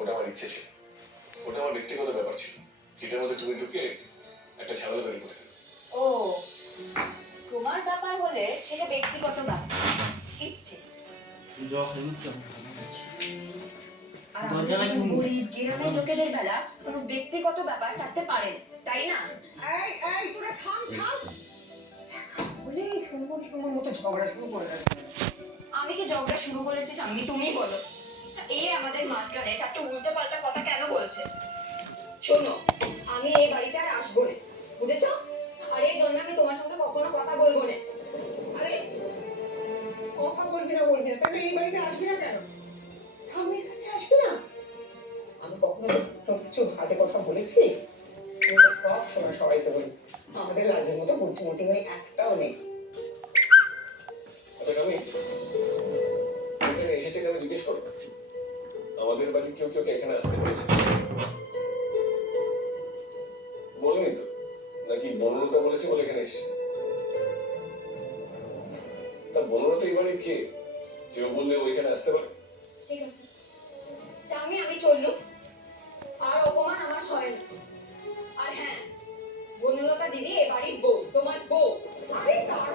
ওটা আমার ইচ্ছে ছিল, ওটা আমার ব্যক্তিগত ব্যাপার ছিল, যেটার মধ্যে তুমি ঢুকে একটা ঝামেলা তৈরি করে ফেলো। ও, তোমার ব্যাপার হলে সেটা ব্যক্তিগত ব্যাপার, ইচ্ছে। আর আমাদের মতো গরিব গ্রামের লোকেদের বেলা কোনো ব্যক্তিগত ব্যাপার থাকতে পারে না, তাই না? এই এই তোরা থাম থাম, বলে সুন্দর মতো ঝগড়া শুরু করে দেয়। আমি কি ঝগড়া শুরু করেছি? আমি তুমিই বলো। এ আমাদের মাঝখানে চারটে উল্টো পাল্টা কথা কেন বলছে? শোনো, আমি এই বাড়িতে আর আসবো না, বুঝেছো? আর এই জন্য আমি তোমার সঙ্গে কখনো কথা বলবো না। আরে কথা বলবি না তাহলে এই বাড়িতে আসবি না কেন? ঠাম্মির কাছে আসবি না? আমি কখনো তোর কিছু বাজে কথা বলেছি? আমি তো সব সময় সবাইকে বলি আমাদের লাজের মতো বুদ্ধিমতী মেয়ে একটাও নেই। আচ্ছা আমি এখানে এসেছে কেন জিজ্ঞেস করো। আমাদের বাড়ির কেউ কেউ এখানে আসতে পেরেছে? বলেনি তো, নাকি বনলতা বলেছে বলে এখানে এসেছে? তা বনলতা এই বাড়ির কে, যে ও বললে ও এখানে আসতে পারে? ঠিক আছে, তা আমি চললুম। আর অপমান আমার সয় না। আর হ্যাঁ, বনলতা দিদি এ বাড়ির বউ, তোমার বউ। আরে তার